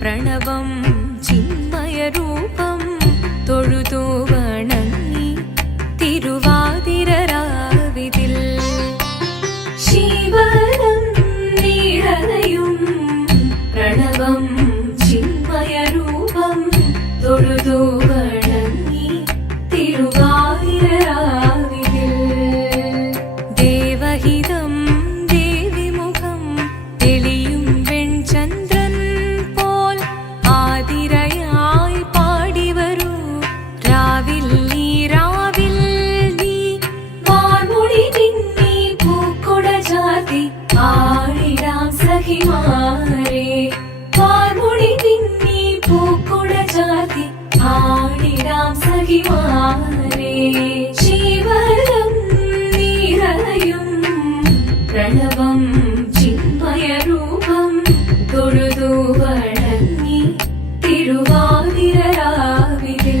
പ്രണവം ചിന്മയരൂപം തൊഴുതു വണങ്ങി തിരുവാതിരരാവിതിൽ ശിവനം നീരലയും പ്രണവം ചിന്മയരൂപം തൊഴുതു വണങ്ങി തിരുവാതിരരാവിതിൽ ദേവഹിതം ദേവിമുഖം തെളിയും വെൺചന്ദ്രൻ പോൽ ആതിരയായി പാടിവരൂ രാവിൽ നീ വാർമുടി നിന്നി പൂക്കൊട ചാർത്തി ആടിടാം സഖിമാരെ വാർമുടി നിന്നി പൂക്കൊട ചാർത്തി ആടിടാം സഖിമാരെ ശിവനം നീരലയും പ്രണവം ചിന്മയരൂപം തൊഴുതു വണങ്ങി തിരുവാതിരരാവിതിൽ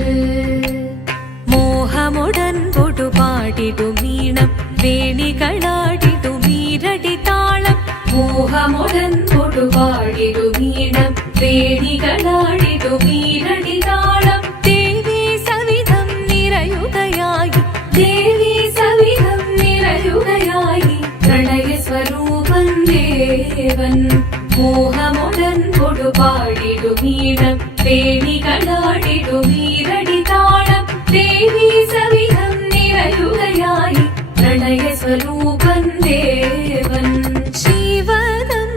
മോഹമുടൻ പൊടുപാടിടും വീണം വേണികളാടിടും മീരടി താളം മോഹമുടൻ പൊടുപാടിടും വീണം വേണികളാടിടും മീരടി താളം ദേവി സവിധം നിറയുകയായി ദേവി സവിധം നിറയുകയായി പ്രണയ സ്വരൂപൻ ദേവൻ മോഹമുടൻ കൊടുപാടിടും വീണം വേണികളാടിടും മീരടി താളം ദേവി സവിധം നിറയുകയായി പ്രണയ സ്വരൂപൻ ദേവൻ ശിവനം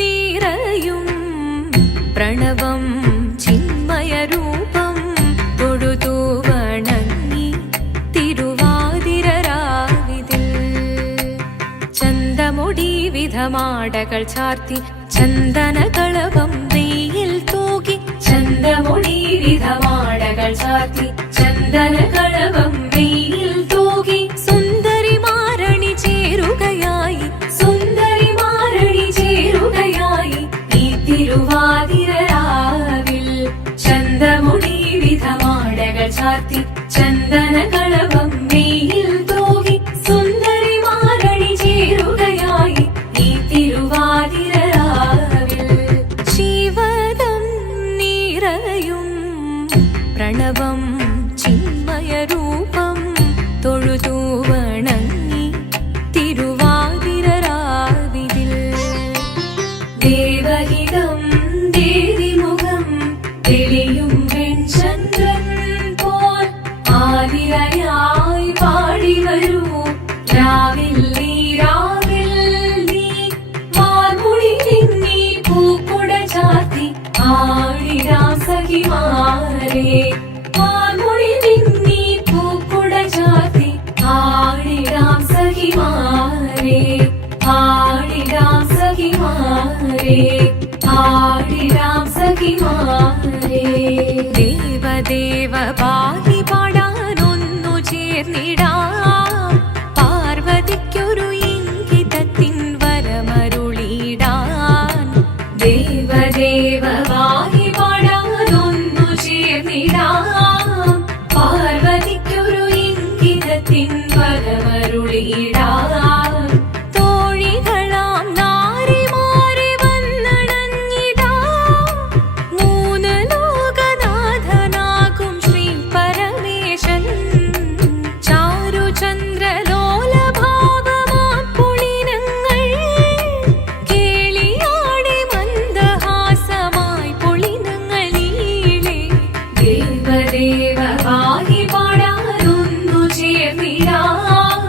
നിറയും പ്രണവം ചിന്മയരൂപം തൊഴുതു വണങ്ങി തിരുവാതിരരാവിതിൽ ചന്തമുടി വിധമാടകൾ ചാർത്തി ചന്ദനകളവം വെയിൽ തൂകി ചന്തമുടി വിധമാടകൾ ചാർത്തി ചന്ദനകളവം വെയിൽ തൂകി സുന്ദരിമാരണി ചേരുകയായി സുന്ദരിമാരണി ചേരുകയായി ഈ തിരുവാതിരരാവിൽ ചന്തമുടി വിധമാടകൾ ചാർത്തി ചന്ദനകളവം വെയിൽ തൂകി സുന്ദരിമാരണി ചേരുകയായി ഈ തിരുവാതിരരാവിൽ ശിവനം നിറയും പ്രണവം ചിന്മയരൂപം തൊഴുതു വണങ്ങി തിരുവാതിരരാവിതിൽ ദേവഹിതം ദേവിമുഖം തെളിയും വെൺചന്ദ്രൻ പോൽ ആതിരയായി പാടിവരൂ രാവിൽ നീ വാർമുടി നിന്നി പൂക്കൊട ചാർത്തി ആടിടാം സഖിമാരെ വാർമുടി നിന്നി പൂക്കൊട ചാർത്തി ആടിടാം സഖിമാരെ ആടിടാം സഖിമാരെ ആടിടാം സഖിമാരെ ദേവദേവ പാടി പാടാനൊന്നു ചേർന്നിടാം പാർവതിക്കൊരു ഇംഗിതത്തിൻ വരമരുളിടാൻ ദേവദേവ പാടി പാടാനൊന്നു ചേർന്നിടാം പാർവതിക്കൊരു ഇംഗിതത്തിൻ വരമരുളിടാൻ തോഴികളാം നാരിമാരെ വന്നണഞ്ഞിടാം മൂന്ന് ലോകനാഥനാകും ശ്രീ പരമേശൻ ചാരുചന്ദ്രലോലഭാവമാം പുളിനങ്ങൾ കേളിയാടി മന്ദഹാസമായി പുളിനങ്ങൾ നീളെ ദേവദേവ പാടി പാടാനൊന്നു ചേർന്നിടാം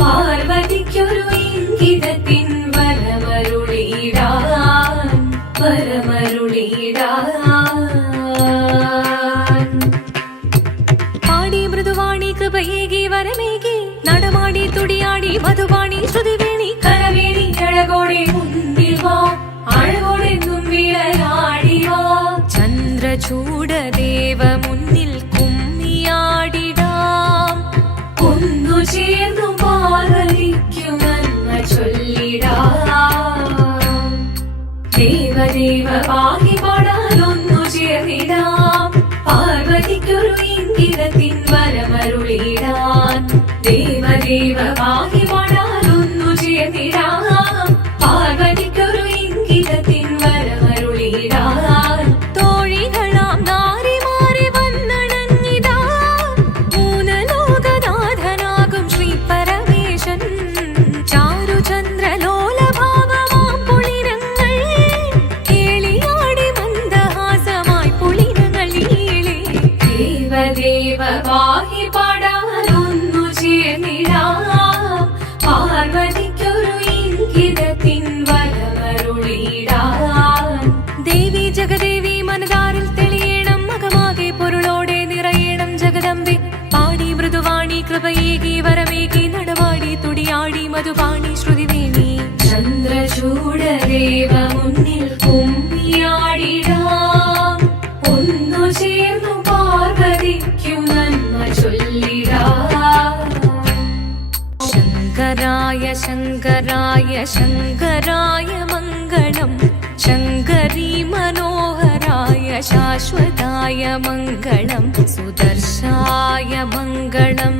പാർവതിക്കൊരു ഇംഗിതത്തിൻ വരമരുളിടാൻ പാടി മൃദുവാണി കൃപയേകി വരമേകി നടമാടി തുടിയാടി മധുവാണി ശ്രുതിവേണി കരവേണി അഴകോടെ മുന്നിൽ വാ അഴകോടെന്നും വിളയാടി വാ ചന്ദ്രചൂഡദേവ മുന്നിൽ കുമ്മിയാടിടാം ഒന്നു ചേർന്നു പാർവതിക്കു നന്മ ചൊല്ലിടാം ദേവദേവ പാടി പാടാനൊന്നു ചേർന്നിടാം പാർവതിക്കൊരു ഇംഗിതത്തിൻ വരമരുളിടാൻ ദേവദേവ പാടി പാടാനൊന്നു ചേർന്നിടാം പാർവതിക്കൊരു ഇംഗിതത്തിൻ വരമരുളിടാൻ പാഹി പാടാനൊന്നു ചേർന്നിടാം പാർവതിക്കൊരു ഇംഗിതത്തിൻ വരമരുളിടാൻ ദേവി ജഗദേവി മനതാരിൽ തെളിയണം മകമാകെ പൊരുളോടെ നിറയണം ജഗദമ്പെ പാടി മൃദുവാണി കൃപയേകി വരമേകി നടവാടി തുടിയാടി മധുപാണി ശ്രുതിവേണി ചന്ദ്രചൂഡദേവ മുന്നിൽ കുമ്മിയാടിടാം ഒന്നു ചേർന്നു പാർവതിക്കു നന്മ ചൊല്ലിടാം ശങ്കരായ ശങ്കരായ ശങ്കരായ മംഗളം ശങ്കരീ മനോഹരായ ശാശ്വതായ മംഗളം സുദർശായ മംഗളം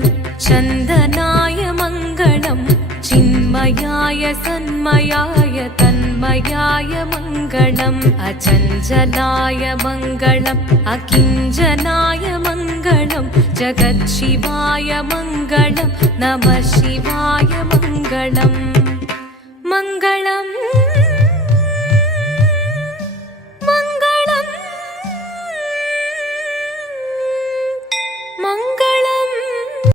ചന്ദനായ മംഗളം ചിന്മയായ സന്മയായ തന്മയായ മംഗളം അചഞ്ചലായ മംഗളം അകിഞ്ചനായ മംഗളം ജഗത്ശിവായ മംഗളം നമഃ ശിവായ മംഗളം മംഗളം